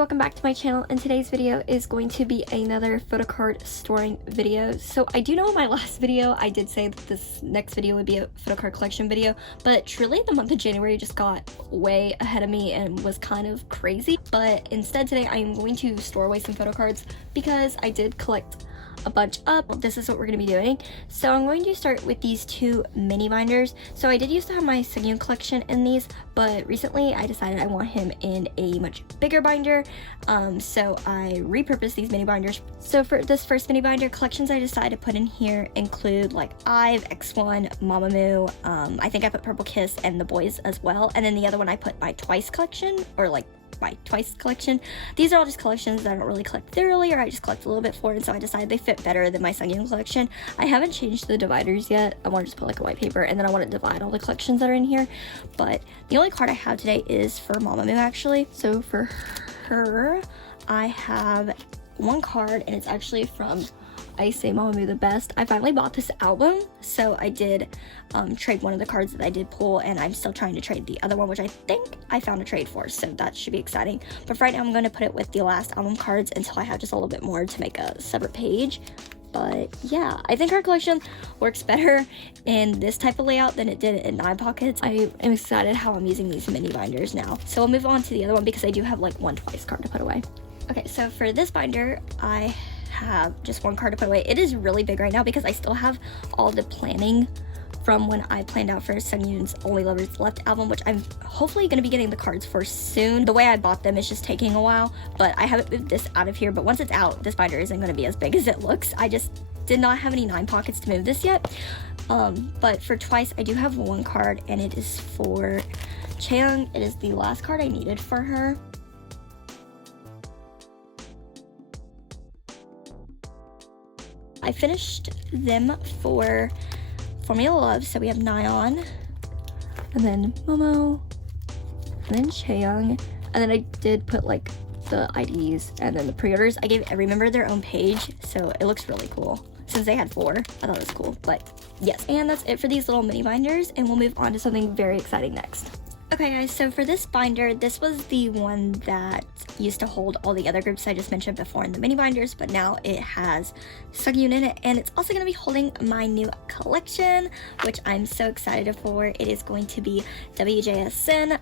welcome back to my channel, and today's video is going to be another Photocard storing video. So I do know in my last video I did say that this next video would be a Photocard collection video, but truly the month of January just got way ahead of me and was kind of crazy. But instead today I am going to store away some Photocards because I did collect a bunch up. This is what we're going to be doing. So I'm going to start with these two mini binders. So I did used to have my Seungyoon collection in these, but recently I decided I want him in a much bigger binder, so I repurposed these mini binders. So for this first mini binder, collections I decided to put in here include like IVE, X1, Mamamoo, I think I put Purple Kiss and the boys as well, and then the other one I put my Twice collection, or like my Twice collection. These are all just collections that I don't really collect thoroughly, or I just collect a little bit for, and so I decided they fit better than my Seungyoon collection. I haven't changed the dividers yet. I want to just put like a white paper, and then I want to divide all the collections that are in here. But the only card I have today is for Mamamoo, actually. So for her, I have one card, and it's actually from I Say Mamamoo the Best. I finally bought this album, so I did trade one of the cards that I did pull, and I'm still trying to trade the other one, which I think I found a trade for, so that should be exciting. But for right now I'm going to put it with the last album cards until I have just a little bit more to make a separate page. But yeah, I think our collection works better in this type of layout than it did in 9 pockets. I am excited how I'm using these mini binders now. So we'll move on to the other one because I do have like one Twice card to put away. Okay, so for this binder, I have just one card to put away. It is really big right now because I still have all the planning from when I planned out for Seungyoon's Only Lovers Left album, which I'm hopefully going to be getting the cards for soon. The way I bought them is just taking a while, but I haven't moved this out of here. But once it's out, this binder isn't going to be as big as it looks. I just did not have any 9 pockets to move this yet. But for Twice, I do have one card, and it is for Chaeyoung. It is the last card I needed for her. I finished them for Formula Love, so we have Nyeon, and then Momo, and then Chaeyoung, and then I did put like the IDs and then the pre-orders. I gave every member their own page, so it looks really cool. Since they had 4, I thought it was cool, but yes. And that's it for these little mini binders, and we'll move on to something very exciting next. Okay guys, so for this binder, this was the one that used to hold all the other groups I just mentioned before in the mini binders, but now it has Seungyoon in it, and it's also going to be holding my new collection, which I'm so excited for. It is going to be wjsn.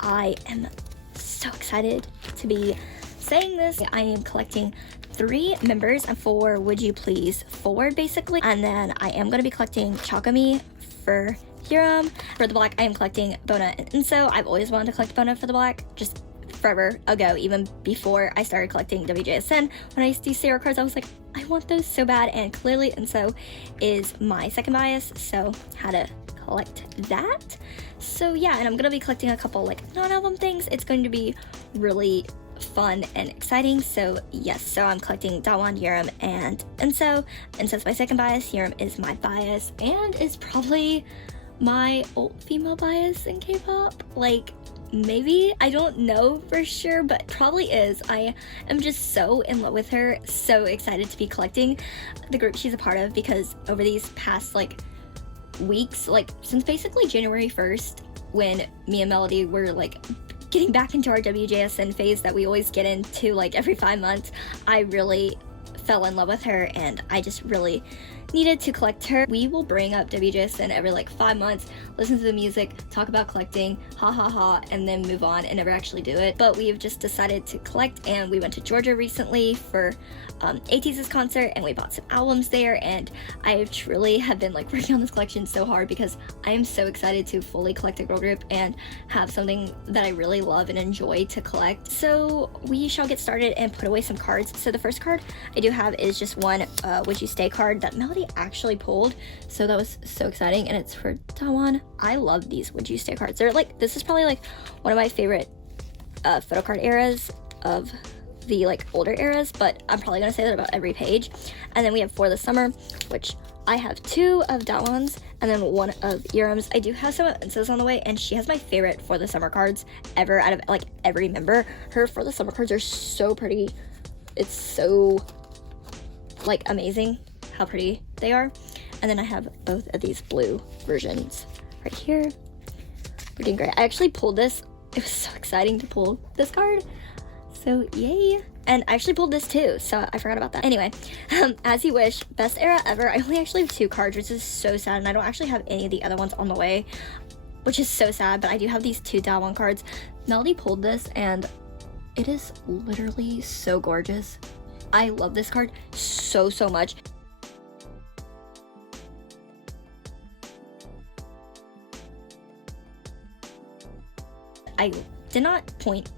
I am so excited to be saying this. I am collecting 3 members for Would You Please Forward, basically, and then I am going to be collecting Chakami for Hiram. For the black, I am collecting Bona and Inso. I've always wanted to collect Bona for the black, just forever ago, even before I started collecting WJSN. When I used to see Sarah cards, I was like, I want those so bad, and clearly Inso is my second bias, so had to collect that. So yeah, and I'm going to be collecting a couple like non-album things. It's going to be really fun and exciting. So yes, so I'm collecting Daewon, Yerim, and Inso. Inso's my second bias, Yerim is my bias, and is probably my old female bias in K-pop. Like, maybe, I don't know for sure, but probably is. I am just so in love with her, so excited to be collecting the group she's a part of, because over these past like weeks, like since basically January 1st, when me and Melody were like getting back into our WJSN phase that we always get into like every 5 months, I really fell in love with her, and I just really needed to collect her. We will bring up WJSN every like 5 months, listen to the music, talk about collecting, ha ha ha, and then move on and never actually do it. But we've just decided to collect, and we went to Georgia recently for ATEEZ's concert, and we bought some albums there, and I truly have been like working on this collection so hard because I am so excited to fully collect a girl group and have something that I really love and enjoy to collect. So we shall get started and put away some cards. So the first card I do have is just one Would You Stay card that Melody actually pulled, so that was so exciting, and it's for Daewon. I love these Would You Stay cards. They're like, this is probably like one of my favorite Photocard eras of the like older eras, but I'm probably gonna say that about every page. And then we have For the Summer, which I have 2 of Daewon's and then 1 of Yerim's. I do have some of Inso's on the way, and she has my favorite For the Summer cards ever out of like every member. Her For the Summer cards are so pretty. It's so like amazing how pretty they are. And then I have both of these blue versions right here. We're doing great. I actually pulled this. It was so exciting to pull this card. So yay. And I actually pulled this too, so I forgot about that. Anyway, As You Wish, best era ever. I only actually have 2 cards, which is so sad, and I don't actually have any of the other ones on the way, which is so sad, but I do have these 2 Dawan cards. Melody pulled this, and it is literally so gorgeous. I love this card so much. I did not point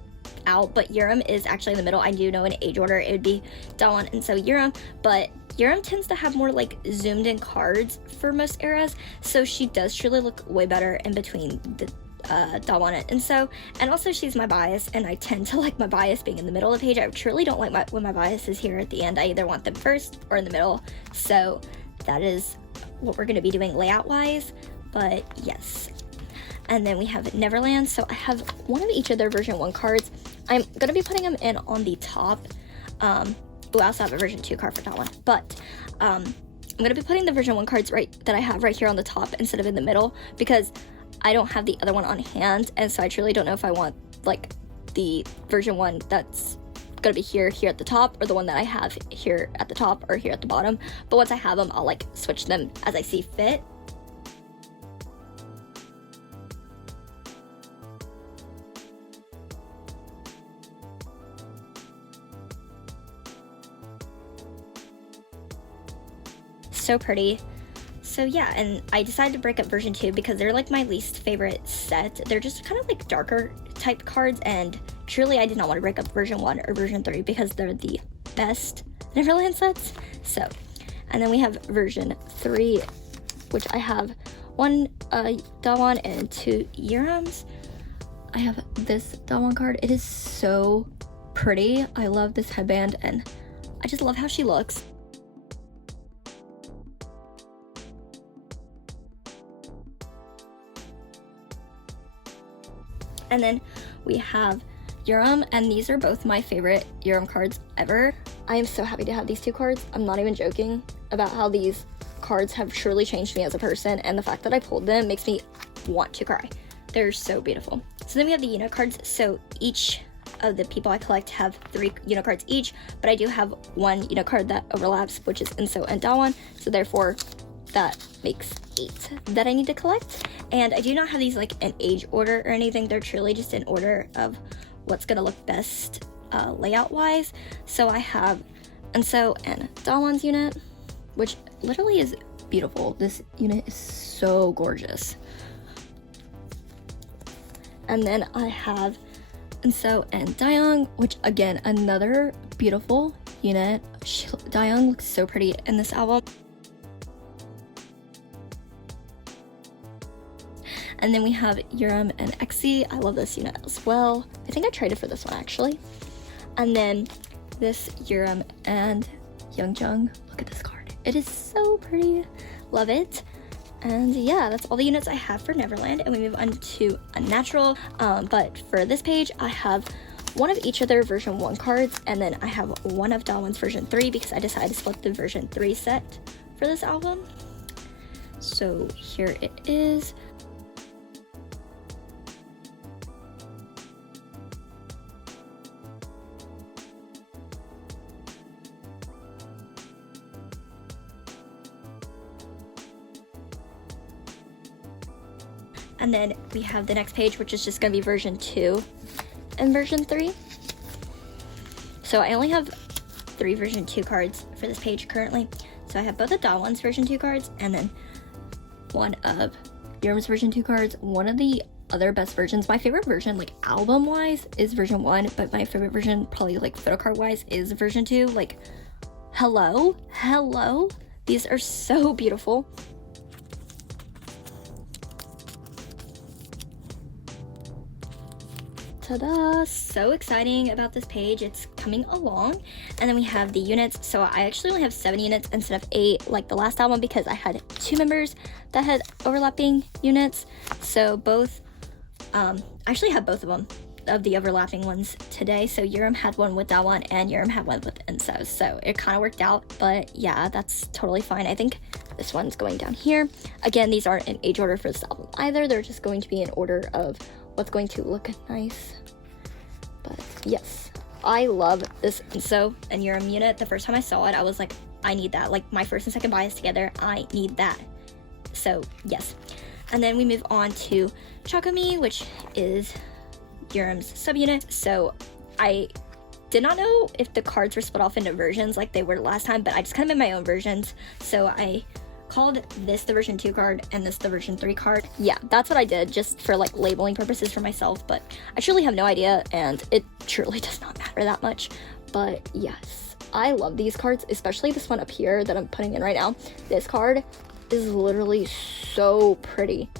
out, but Yuram is actually in the middle. I do know in age order it would be Dawan and so Yuram, but Yuram tends to have more like zoomed in cards for most eras, so she does truly look way better in between the Dawan and so, and also she's my bias, and I tend to like my bias being in the middle of the page. I truly don't like when my bias is here at the end. I either want them first or in the middle, so that is what we're going to be doing layout wise, but yes. And then we have Neverland. So I have one of each of their version 1 cards. I'm going to be putting them in on the top. I also have a version 2 card for that one. But I'm going to be putting the version 1 cards that I have right here on the top instead of in the middle, because I don't have the other one on hand. And so I truly don't know if I want like the version 1 that's going to be here at the top, or the one that I have here at the top or here at the bottom. But once I have them, I'll like switch them as I see fit. So pretty. So yeah, and I decided to break up version 2 because they're like my least favorite set. They're just kind of like darker type cards, and truly I did not want to break up version 1 or version 3 because they're the best Neverland sets. So, and then we have version 3, which I have 1 Dawan and 2 Yurams. I have this Dawan card. It is so pretty. I love this headband, and I just love how she looks. And then we have Yuram, and these are both my favorite Yuram cards ever. I am so happy to have these 2 cards. I'm not even joking about how these cards have truly changed me as a person, and the fact that I pulled them makes me want to cry. They're so beautiful. So then we have the unit cards. So each of the people I collect have 3 unit cards each, but I do have 1 unit card that overlaps, which is Inso and Dawan, so therefore that makes 8 that I need to collect. And I do not have these like in age order or anything. They're truly just in order of what's gonna look best layout wise. So I have Inso and Dawan's unit, which literally is beautiful. This unit is so gorgeous. And then I have Inso and Dayoung, which again, another beautiful unit. Dayoung looks so pretty in this album. And then we have Yuram and Exy. I love this unit as well. I think I traded for this one actually. And then this Yuram and Youngjung. Look at this card. It is so pretty. Love it. And yeah, that's all the units I have for Neverland. And we move on to Unnatural. But for this page, I have 1 of each of their version 1 cards. And then I have 1 of Dawan's version 3 because I decided to split the version 3 set for this album. So here it is. And then we have the next page, which is just going to be version 2 and version 3. So I only have 3 version 2 cards for this page currently. So I have both of Dawan's version 2 cards, and then 1 of Yuram's version 2 cards. One of the other best versions, my favorite version, like album wise, is version 1, but my favorite version, probably like Photocard wise, is version 2. Like, hello? These are so beautiful. Ta-da! So exciting about this page. It's coming along. And then we have the units. So I actually only have 7 units instead of 8 like the last album because I had 2 members that had overlapping units. So both, I actually have both of them. of the overlapping ones today. So Urim had one with that one and Urim had one with Insos. So it kind of worked out, but yeah, that's totally fine. I think this one's going down here. Again, these aren't in age order for this album either. They're just going to be in order of what's going to look nice. But yes, I love this Inso and Urim unit. The first time I saw it, I was like, I need that. Like my first and second bias together, I need that. So yes. And then we move on to Chakami, which is Urim's subunit. So I did not know if the cards were split off into versions like they were last time, but I just kind of made my own versions. So I called this the version 2 card and this the version 3 card. Yeah, that's what I did just for like labeling purposes for myself, but I truly have no idea and it truly does not matter that much. But yes, I love these cards, especially this one up here that I'm putting in right now. This card is literally so pretty.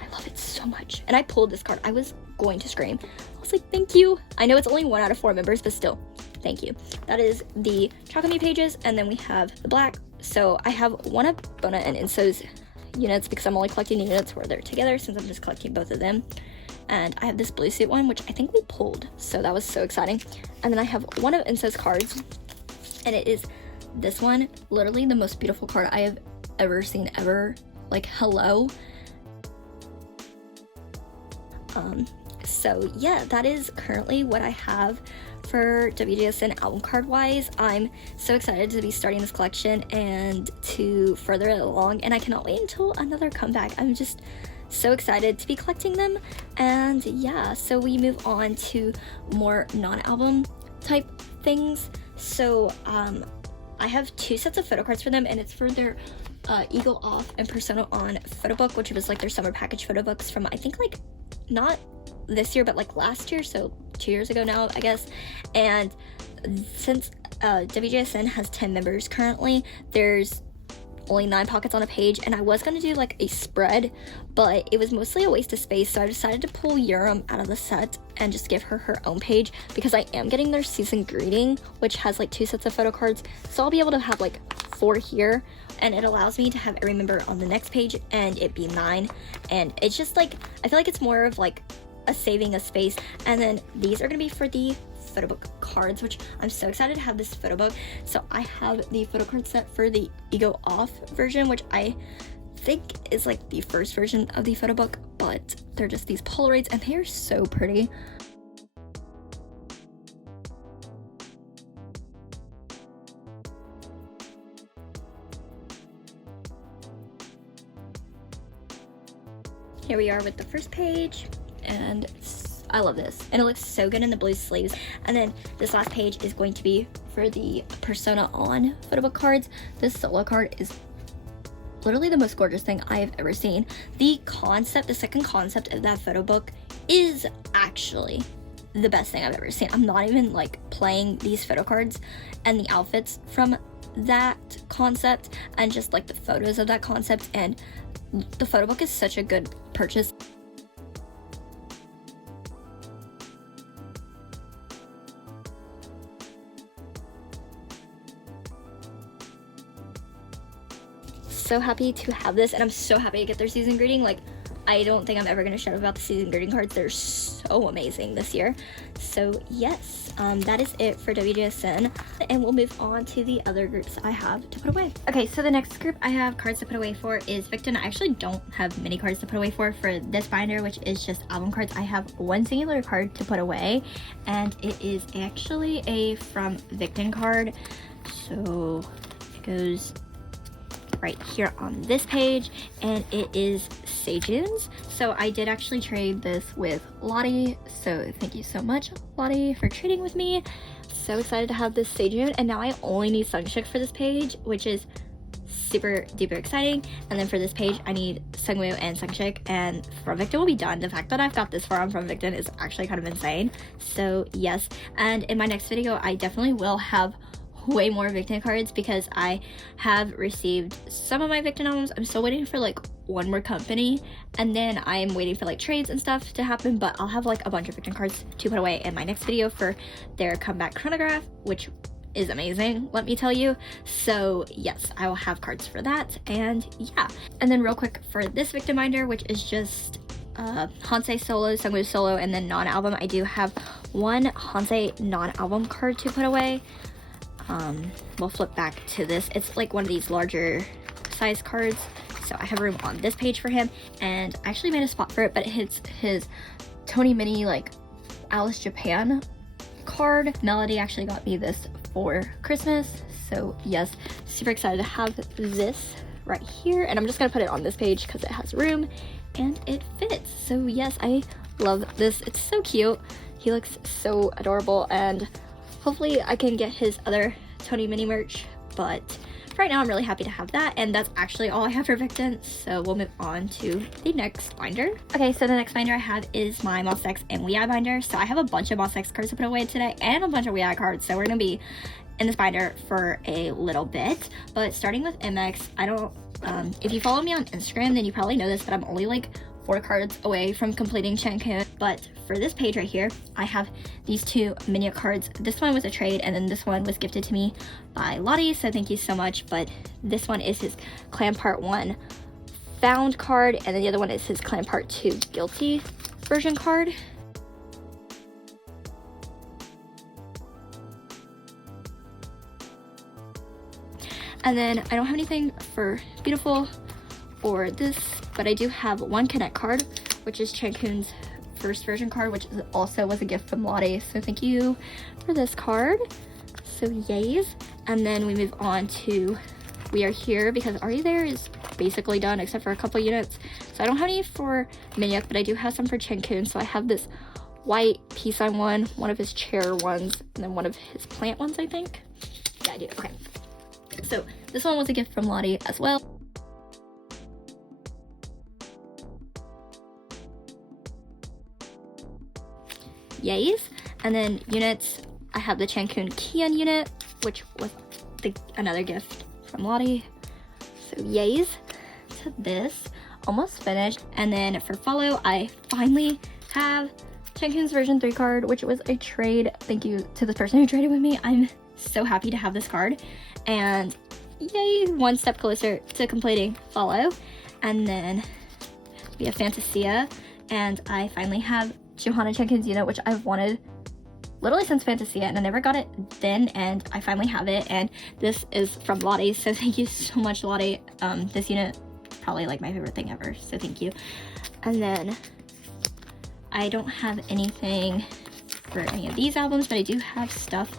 I love it so much. And I pulled this card. I was going to scream. I was like, thank you. I know it's only 1 out of 4 members, but still, thank you. That is the Chakami pages, and then we have the black. So I have one of Bona and Inso's units because I'm only collecting units where they're together since I'm just collecting both of them. And I have this blue suit one, which I think we pulled. So that was so exciting. And then I have one of Inso's cards, and it is this one. Literally the most beautiful card I have ever seen ever. Like, hello. So yeah, that is currently what I have for wjsn album card wise. I'm so excited to be starting this collection and to further it along, and I cannot wait until another comeback. I'm just so excited to be collecting them. And yeah, so we move on to more non-album type things. So I have 2 sets of photo cards for them, and it's for their Eagle Off and Persona On photo book, which was like their summer package photo books from I think like not this year but like last year, so 2 years ago now I guess. And since wjsn has 10 members currently, there's only 9 pockets on a page, and I was gonna do like a spread, but it was mostly a waste of space, so I decided to pull Urim out of the set and just give her her own page because I am getting their season greeting, which has like 2 sets of photo cards, so I'll be able to have like 4 here, and it allows me to have every member on the next page and it be 9. And it's just like, I feel like it's more of like a saving of space. And then these are gonna be for the photo book cards, which I'm so excited to have this photo book. So I have the photo card set for the Ego Off version, which I think is like the first version of the photo book, but they're just these Polaroids and they are so pretty. Here we are with the first page, and I love this, and it looks so good in the blue sleeves. And then this last page is going to be for the Persona On photo book cards. This solo card is literally the most gorgeous thing I have ever seen. The concept, the second concept of that photo book is actually the best thing I've ever seen. I'm not even like playing these photo cards and the outfits from that concept and just like the photos of that concept, and the photo book is such a good purchase. So happy to have this, and I'm so happy to get their season greeting. Like, I don't think I'm ever gonna shut up about the season greeting cards. They're so amazing this year. So yes, that is it for wjsn, and we'll move on to the other groups I have to put away. Okay, so the next group I have cards to put away for is Victon. I actually don't have many cards to put away for this binder, which is just album cards. I have one singular card to put away, and it is actually a from Victon card. So it goes right here on this page, and it is Sejun's. So I did actually trade this with Lottie, so thank you so much, Lottie, for trading with me. So excited to have this Sejun, and now I only need Sungshik for this page, which is super duper exciting. And then for this page I need Sungwoo and Sungshik, and From Victon will be done. The fact that I've got this far on From Victon is actually kind of insane. So yes, and in my next video I definitely will have way more Victon cards because I have received some of my Victon albums. I'm still waiting for like one more company, and then I'm waiting for like trades and stuff to happen, but I'll have like a bunch of Victon cards to put away in my next video for their comeback chronograph, which is amazing, let me tell you. So yes, I will have cards for that. And yeah, and then real quick for this Victon binder, which is just Hansei solo, Sungwoo solo, and then non-album. I do have one Hansei non-album card to put away. We'll flip back to this. It's like one of these larger size cards, so I have room on this page for him, and I actually made a spot for it, but it's his Tony Mini like Alice Japan card. Melody actually got me this for Christmas, so yes, super excited to have this right here, and I'm just gonna put it on this page because it has room and it fits. So yes, I love this. It's so cute. He looks so adorable, and hopefully I can get his other Tony Mini merch, but right now I'm really happy to have that, and that's actually all I have for Victon, so we'll move on to the next binder. Okay, so the next binder I have is my Monsta X and Wii binder. So I have a bunch of Monsta X cards to put away today and a bunch of Wii cards, so we're gonna be in this binder for a little bit. But starting with MX, I don't, if you follow me on Instagram, then you probably know this, but I'm only like 4 cards away from completing Chankun. But for this page right here, I have these 2 mini cards. This one was a trade, and then this one was gifted to me by Lottie, so thank you so much. But this one is his Clan Part 1 Found card, and then the other one is his Clan Part 2 Guilty version card. And then I don't have anything for Beautiful or this, but I do have one Connect card, which is Chankun's first version card, which also was a gift from Lottie, so thank you for this card. So yays. And then we move on to We Are Here, because Are You There is basically done except for a couple units. So I don't have any for Minyuk, but I do have some for Chankun. So I have this white peace sign one of his chair ones, and then one of his plant ones, I think. Yeah, I do. Okay. So this one was a gift from Lottie as well. Yays. And then units, I have the Chankun Kian unit, which was another gift from Lottie. So yays to this. Almost finished. And then for follow, I finally have Chankun's version 3 card, which was a trade. Thank you to the person who traded with me. I'm so happy to have this card. And yay, one step closer to completing follow. And then we have Fantasia, and I finally have Johanna Chankun's unit, which I've wanted literally since Fantasia, and I never got it then, and I finally have it. And this is from Lottie, so thank you so much, Lottie. This unit, probably like my favorite thing ever, so thank you. And then I don't have anything for any of these albums, but I do have stuff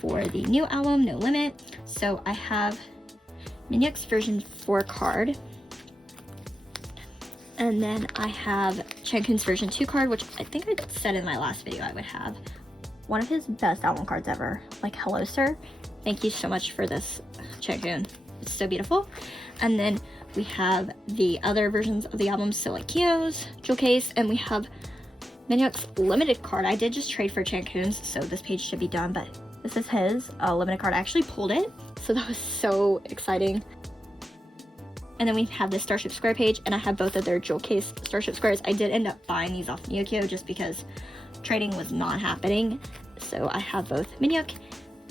for the new album, No Limit. So I have Minyuk's version 4 card, and then I have Chankun's version 2 card, which I think I said in my last video I would have. One of his best album cards ever, like Hello Sir. Thank you so much for this, Chankun. It's so beautiful. And then we have the other versions of the albums, so like Kyo's, Jewel Case, and we have Minyuk's limited card. I did just trade for Chankun's, so this page should be done, but this is his limited card. I actually pulled it, so that was so exciting. And then we have this Starship Square page, and I have both of their Jewel Case Starship Squares. I did end up buying these off Miyokyo just because trading was not happening. So I have both Minyuk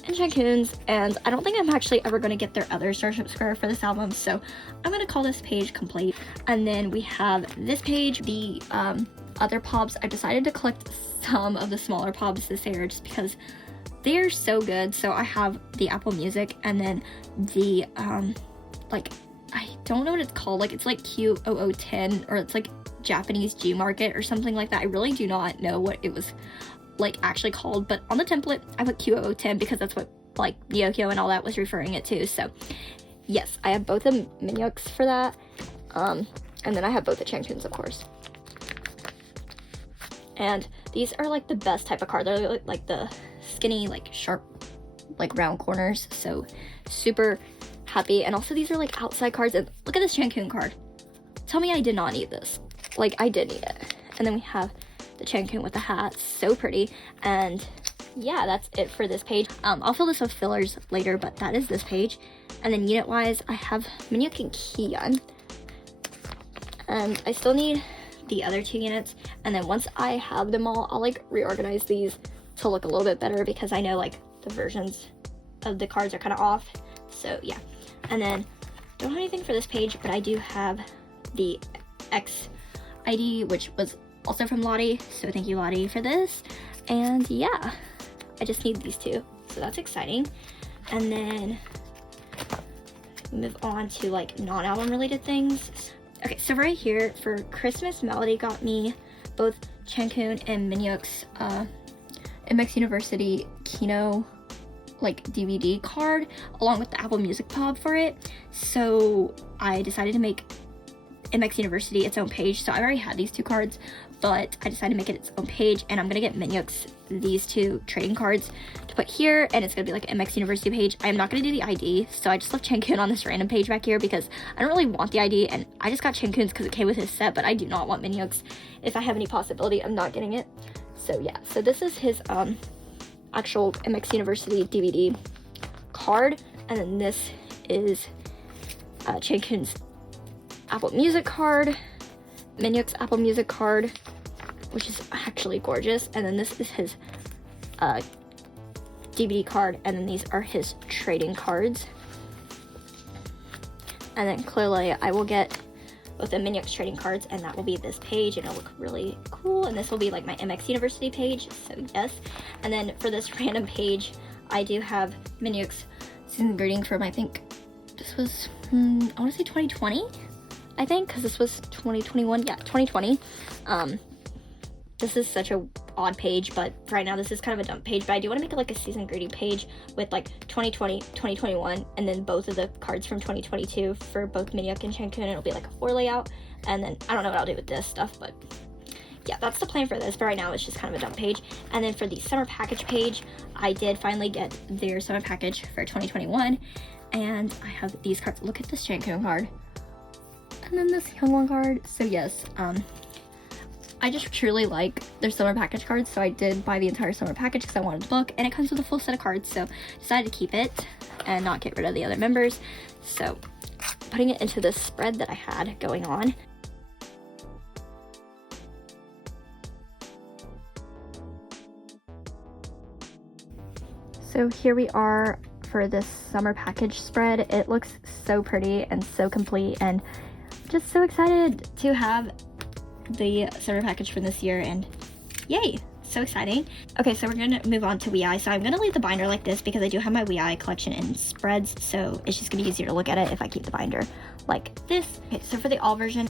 and Chankun's, and I don't think I'm actually ever going to get their other Starship Square for this album, so I'm going to call this page complete. And then we have this page, the other pops. I decided to collect some of the smaller pops this year just because they're so good. So I have the Apple Music, and then the like, I don't know what it's called, like it's like Q0010, or it's like Japanese G Market or something like that. I really do not know what it was like actually called, but on the template I put Q0010 because that's what like Miyokyo and all that was referring it to. So yes, I have both the Minyuks for that, and then I have both the Chankun's, of course. And these are like the best type of card. They're like the skinny, like sharp, like round corners. So super happy. And also these are like outside cards, and look at this Chankun card. Tell me I did not need this. Like, I did need it. And then we have the Chankun with the hat, so pretty. And yeah, that's it for this page. I'll fill this with fillers later, but that is this page. And then unit wise, I have Minyuk and Kian, and I still need the other 2 units. And then once I have them all, I'll like reorganize these to look a little bit better, because I know like the versions of the cards are kind of off. So yeah. And then don't have anything for this page, but I do have the X ID, which was also from Lottie, so thank you Lottie for this. And yeah, I just need these two, so that's exciting. And then move on to like non-album related things. Okay, so right here for Christmas, Melody got me both Chankun and Minhyuk's MX University Kino like DVD card along with the Apple Music pod for it. So I decided to make MX University its own page. So I already had these two cards, but I decided to make it its own page, and I'm gonna get Minhyuk's these two trading cards to put here, and it's gonna be like an MX University page. I'm not gonna do the ID, so I just left Chankun on this random page back here because I don't really want the ID, and I just got Chankun's because it came with his set, but I do not want Minhyuk's. If I have any possibility of not getting it. So yeah, so this is his actual MX University DVD card, and then this is Chankun's Apple Music card, Minhyuk's Apple Music card, which is actually gorgeous, and then this is his DVD card, and then these are his trading cards. And then clearly I will get both the Minhyuk's trading cards, and that will be this page, and it'll look really cool, and this will be like my MX University page, so yes. And then for this random page, I do have Minhyuk's season greeting from, I think this was, I want to say 2020, I think, because this was 2021, yeah, 2020. This is such a odd page, but right now this is kind of a dump page, but I do want to make it like a season greeting page with like 2020, 2021, and then both of the cards from 2022 for both Minhyuk and Chankun. It'll be like a 4 layout, and then I don't know what I'll do with this stuff, but yeah, that's the plan for this. But right now it's just kind of a dump page. And then for the summer package page, I did finally get their summer package for 2021, and I have these cards. Look at this Chankun card, and then this Hyungwon card. So yes, I just truly like their summer package cards, so I did buy the entire summer package because I wanted the book, and it comes with a full set of cards, so decided to keep it and not get rid of the other members. So putting it into this spread that I had going on. So here we are for this summer package spread. It looks so pretty and so complete, and just so excited to have the summer package from this year, and yay, so exciting. Okay, so we're gonna move on to WeEye. So I'm gonna leave the binder like this because I do have my WeEye collection in spreads, so it's just gonna be easier to look at it if I keep the binder like this. Okay, so for the all version,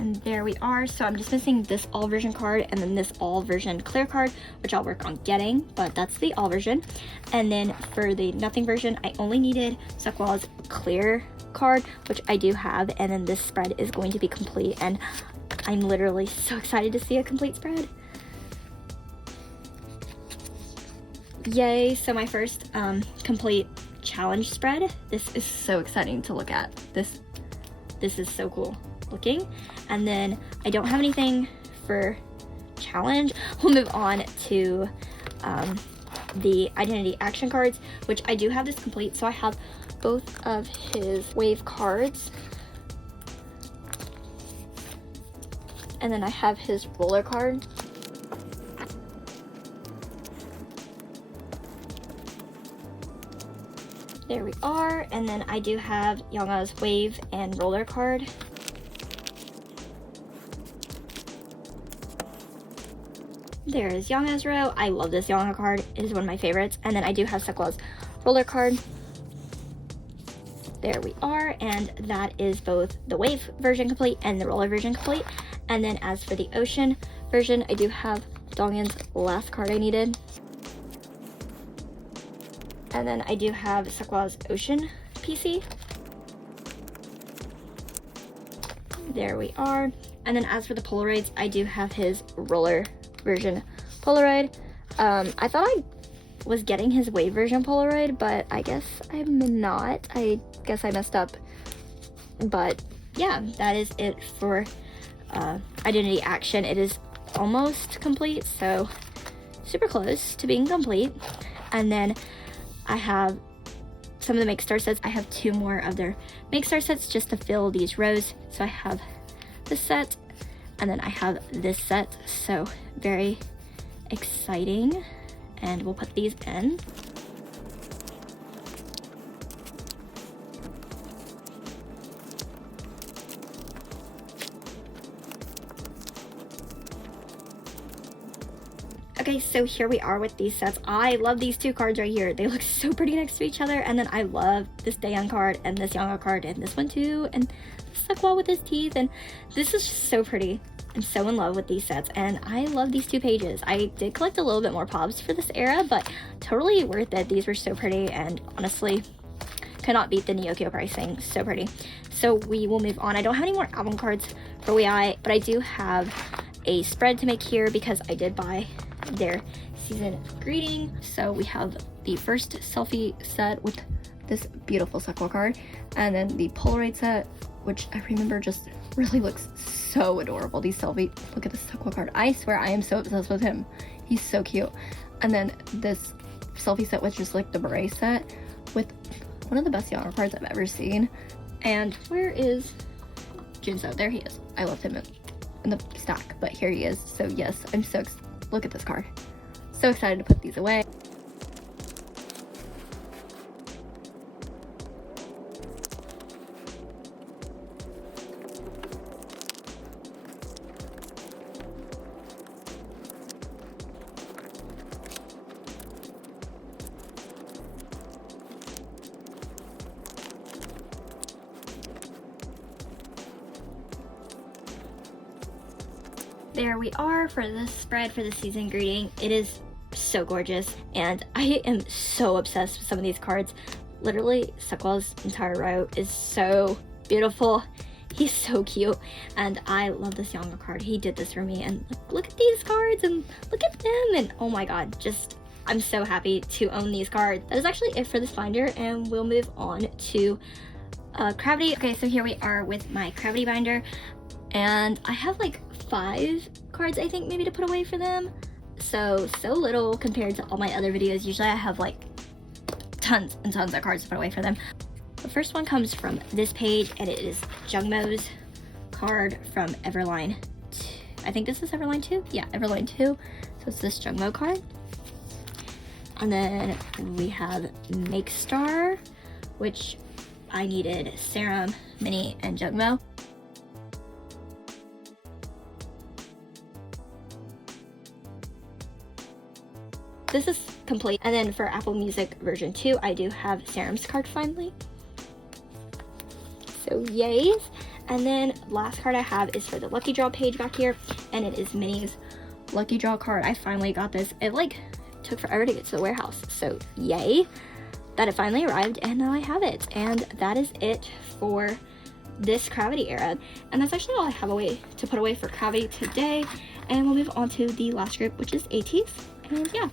and there we are. So I'm just missing this all version card and then this all version clear card, which I'll work on getting, but that's the all version. And then for the nothing version, I only needed Sekwal's clear card, which I do have, and then this spread is going to be complete, and I'm literally so excited to see a complete spread. Yay, so my first complete challenge spread. This is so exciting to look at. This is so cool looking. And then I don't have anything for challenge. We'll move on to the identity action cards, which I do have this complete. So I have both of his wave cards, and then I have his roller card. There we are. And then I do have Yonga's wave and roller card. There is Yonga's row. I love this Yonga card. It is one of my favorites. And then I do have Sekwal's roller card. There we are. And that is both the wave version complete and the roller version complete. And then as for the ocean version, I do have Donghyun's last card I needed. And then I do have Sekwal's ocean PC. There we are. And then as for the Polaroids, I do have his roller version Polaroid. I thought I was getting his wave version Polaroid, but I guess I'm not. I guess I messed up. But yeah, that is it for identity action. It is almost complete, so super close to being complete. And then I have some of the Make Star sets. I have 2 more of their Make Star sets just to fill these rows. So I have this set, And then I have this set, so very exciting. And we'll put these in. Okay, so here we are with these sets. I love these two cards right here. They look so pretty next to each other. And then I love this Daeyeon card and this Yanga card and this one too. And this Sekwal with his teeth. And this is just so pretty. I'm so in love with these sets. And I love these two pages. I did collect a little bit more pobs for this era, but totally worth it. These were so pretty and honestly could not beat the Neokyo pricing. So pretty. So we will move on. I don't have any more album cards for WeI, but I do have a spread to make here because I did buy their season greeting. So we have the first selfie set with this beautiful Sekwal card, and then the Polaroid set, which I remember just really looks so adorable. These selfie, look at this Sekwal card. I swear I am so obsessed with him. He's so cute. And then this selfie set was just like the beret set with one of the best Yanga cards I've ever seen. And where is Junso? There he is. I left him in the stack, but here he is. So yes, I'm so excited. Look at this card. So excited to put these away. There we are for this spread for the season greeting. It is so gorgeous and I am so obsessed with some of these cards. Literally, Sekwal's entire row is so beautiful. He's so cute and I love this Yanga card. He did this for me and look at these cards and look at them and oh my god, just I'm so happy to own these cards. That is actually it for this binder and we'll move on to Cravity. Okay, so here we are with my Cravity binder and I have like 5 cards I think maybe to put away for them. So little compared to all my other videos. Usually I have like tons and tons of cards to put away for them. The first one comes from this page and it is Jungmo's card from Everline. I think this is Everline 2? Yeah, Everline 2. So it's this Jungmo card. And then we have Make Star, which I needed Serum, Mini, and Jungmo. This is complete. And then for Apple Music version 2, I do have Serum's card finally. So yays. And then last card I have is for the Lucky Draw page back here, and it is Minnie's Lucky Draw card. I finally got this. It like took forever to get to the warehouse. So yay that it finally arrived and now I have it. And that is it for this Cravity era. And that's actually all I have to put away for Cravity today. And we'll move on to the last group, which is ATEEZ. And yeah.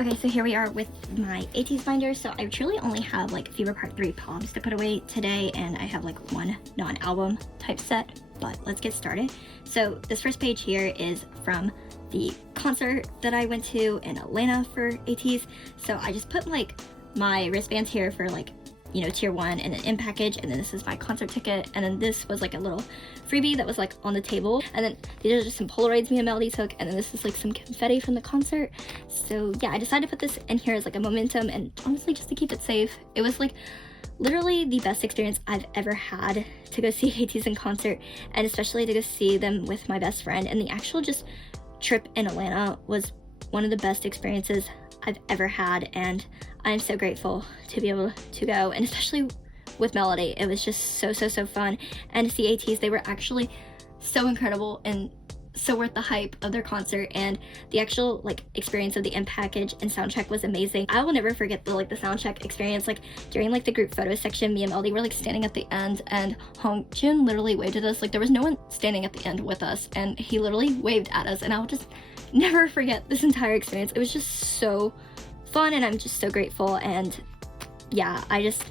Okay, so here we are with my ATEEZ binder. So I truly only have like Fever Part 3 POMs to put away today, and I have like one non-album type set, but let's get started. So this first page here is from the concert that I went to in Atlanta for ATEEZ. So I just put like my wristbands here for like, you know, tier 1 and then in package, and then this is my concert ticket, and then this was like a little freebie that was like on the table, and then these are just some Polaroids me and Melody took, and then this is like some confetti from the concert. So yeah, I decided to put this in here as like a momentum, and honestly just to keep it safe. It was like literally the best experience I've ever had to go see ATEEZ in concert, and especially to go see them with my best friend. And the actual just trip in Atlanta was one of the best experiences I've ever had, and I'm so grateful to be able to go, and especially with Melody. It was just so fun, and to see ATEEZ, they were actually so incredible and so worth the hype of their concert, and the actual like experience of the in package and sound check was amazing. I will never forget the sound check experience. Like during like the group photo section, me and Melody were like standing at the end, and Hongjun literally waved at us. Like there was no one standing at the end with us, and he literally waved at us, and I'll just never forget this entire experience. It was just so fun, and I'm just so grateful, and yeah, I just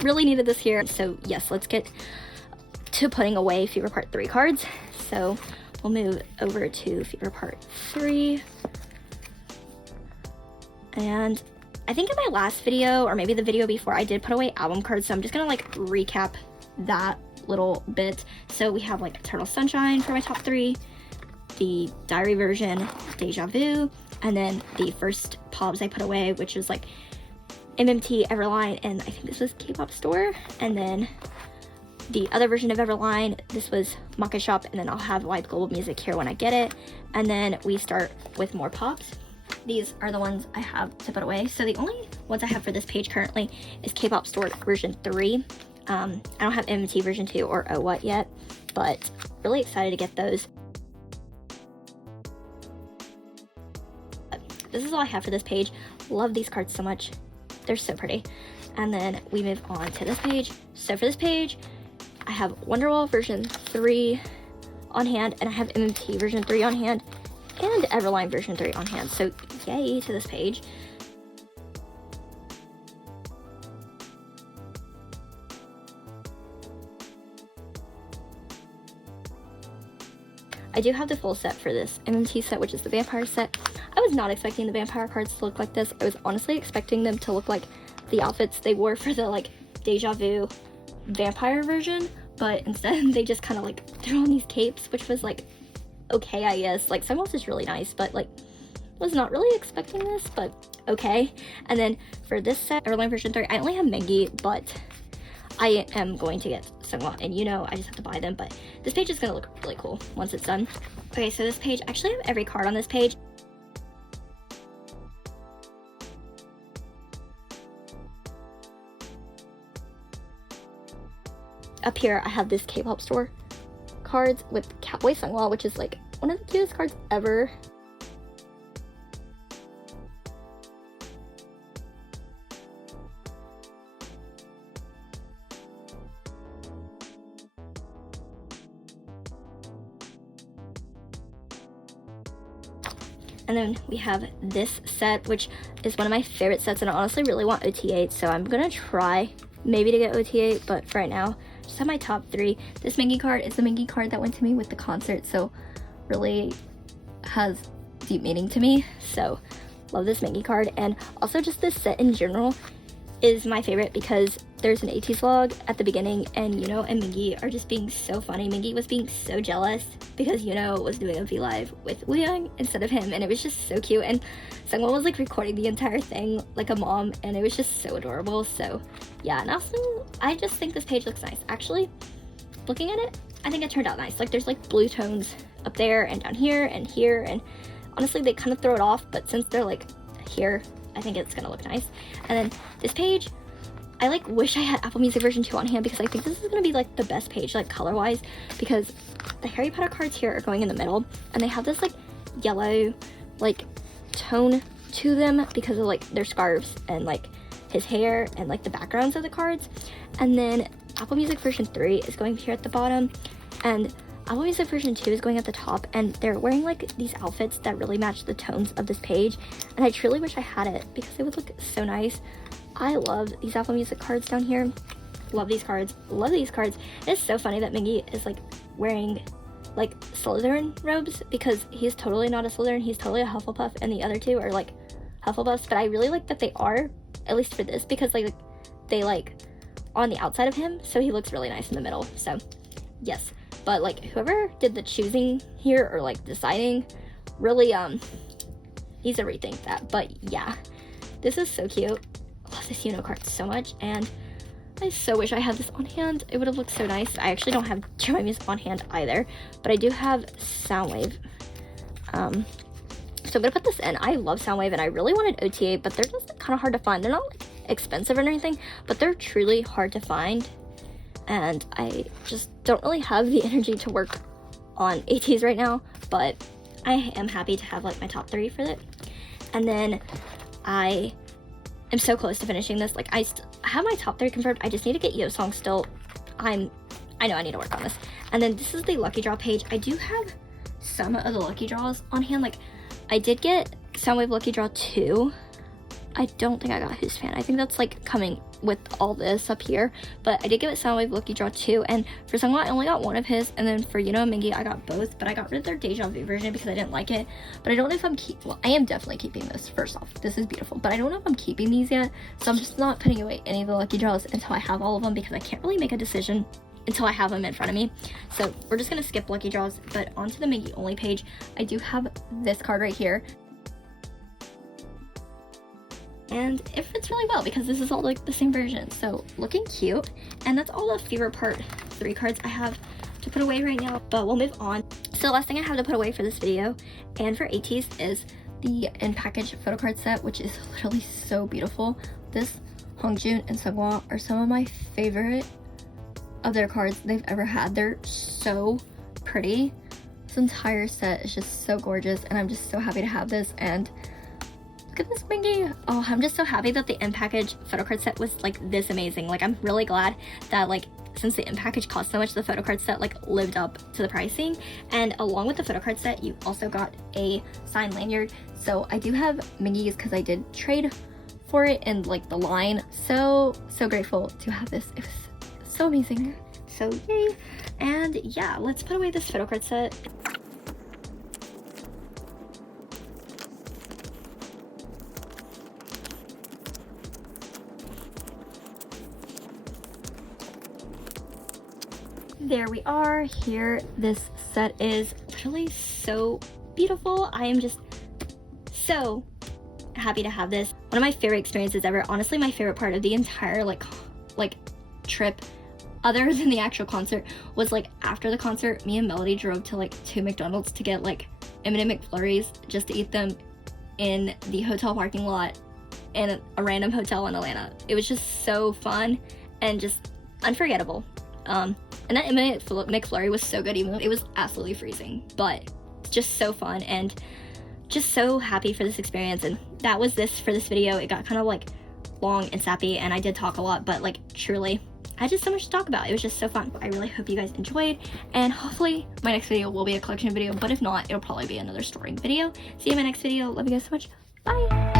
really needed this here. So yes, let's get to putting away Fever Part 3 cards. So we'll move over to Fever Part 3. And I think in my last video, or maybe the video before, I did put away album cards, so I'm just gonna like recap that little bit. So we have like Eternal Sunshine for my top 3, the diary version, Deja Vu, and then the first pobs I put away, which is like MMT, Everline, and I think this was K-pop Store, and then the other version of Everline, this was Market Shop, and then I'll have Live Global Music here when I get it, and then we start with more pops. These are the ones I have to put away. So the only ones I have for this page currently is K-pop Store version 3. I don't have MMT version 2 or Oh What yet, but really excited to get those. This is all I have for this page. Love these cards so much. They're so pretty. And then we move on to this page. So for this page, I have Wonderwall version 3 on hand, and I have MMT version 3 on hand, and Everline version 3 on hand. So yay to this page. I do have the full set for this MMT set, which is the vampire set. I was not expecting the vampire cards to look like this. I was honestly expecting them to look like the outfits they wore for the like Deja Vu vampire version, but instead they just kind of like threw on these capes, which was like okay, I guess. Like Sungwolf is really nice, but like was not really expecting this, but okay. And then for this set, Everline version 3, I only have Mengi, but I am going to get Sungwolf, and you know I just have to buy them, but this page is going to look really cool once it's done. Okay, so this page, I actually have every card on this page. Up here, I have this K-pop Store cards with Catboy Sungwolf, which is like one of the cutest cards ever. And then we have this set, which is one of my favorite sets, and I honestly really want OT8, so I'm gonna try maybe to get OT8, but for right now, just have my top 3. This Mengi card is the Mengi card that went to me with the concert, so really has deep meaning to me, so love this Mengi card. And also just this set in general is my favorite because there's an ATEEZ vlog at the beginning, and Yuno and Mingi are just being so funny. Mingi was being so jealous because Yuno was doing a V-Live with Wooyoung instead of him, and it was just so cute. And Sungwon was like recording the entire thing like a mom, and it was just so adorable. So yeah, and also I just think this page looks nice. Actually, looking at it, I think it turned out nice. Like there's like blue tones up there and down here, and honestly they kind of throw it off, but since they're like here, I think it's gonna look nice. And then this page, I like wish I had Apple Music version 2 on hand because I think this is gonna be like the best page, like color wise, because the Harry Potter cards here are going in the middle, and they have this like yellow like tone to them because of like their scarves and like his hair and like the backgrounds of the cards. And then Apple Music version 3 is going here at the bottom, and Apple Music version 2 is going at the top, and they're wearing like these outfits that really match the tones of this page, and I truly wish I had it because it would look so nice. I love these Apple Music cards down here. Love these cards. Love these cards. It's so funny that Mingi is like wearing like Slytherin robes because he's totally not a Slytherin. He's totally a Hufflepuff, and the other two are like Hufflepuffs, but I really like that they are, at least for this, because like they like on the outside of him, so he looks really nice in the middle. So yes, but like whoever did the choosing here or like deciding really needs to rethink that. But yeah, this is so cute. I love this Yuno card so much, and I so wish I had this on hand. It would have looked so nice. I actually don't have Jeremy Music on hand either, but I do have Soundwave. So I'm gonna put this in. I love Soundwave, and I really wanted OTA, but they're just kind of hard to find. They're not like expensive or anything, but they're truly hard to find, and I just don't really have the energy to work on ATEEZ right now, but I am happy to have like my top 3 for it. And then I am so close to finishing this. Like I have my top 3 confirmed. I just need to get Yosong still. I know I need to work on this. And then this is the lucky draw page. I do have some of the lucky draws on hand. Like I did get Soundwave Lucky Draw 2. I don't think I got Who's Fan. I think that's like coming with all this up here, but I did get Soundwave Lucky Draw 2, and for Sungwon I only got one of his, and then for Yuno and Mingi I got both, but I got rid of their Deja Vu version because I didn't like it. But I don't know if I'm well, I am definitely keeping this. First off, this is beautiful, but I don't know if I'm keeping these yet, so I'm just not putting away any of the lucky draws until I have all of them, because I can't really make a decision until I have them in front of me. So we're just gonna skip lucky draws, but onto the Mickey only page. I do have this card right here. And it fits really well because this is all like the same version. So looking cute. And that's all the favorite part 3 cards I have to put away right now, but we'll move on. So the last thing I have to put away for this video and for ATEEZ is the in-package Photocard set, which is literally so beautiful. This Hongjoon and Seungwa are some of my favorite of their cards they've ever had. They're so pretty. This entire set is just so gorgeous, and I'm just so happy to have this. And look at this Mingy. Oh, I'm just so happy that the in-package Photocard set was like this amazing. Like, I'm really glad that like since the in-package cost so much, the Photocard set like lived up to the pricing. And along with the Photocard set, you also got a signed lanyard. So I do have Mingy's because I did trade for it in like the line. So grateful to have this. It was so amazing. So yay. And yeah, let's put away this Photocard set. There we are. Here, this set is literally so beautiful. I am just so happy to have this. One of my favorite experiences ever. Honestly, my favorite part of the entire like trip, other than the actual concert, was like after the concert, me and Melody drove to like 2 McDonald's to get like M&M McFlurries just to eat them in the hotel parking lot in a random hotel in Atlanta. It was just so fun and just unforgettable. And that M&M McFlurry was so good, even though it was absolutely freezing, but just so fun and just so happy for this experience. And that was this for this video. It got kind of like long and sappy, and I did talk a lot, but like truly I had just so much to talk about. It was just so fun. I really hope you guys enjoyed, and hopefully my next video will be a collection video, but if not, it'll probably be another storing video. See you in my next video. Love you guys so much. Bye.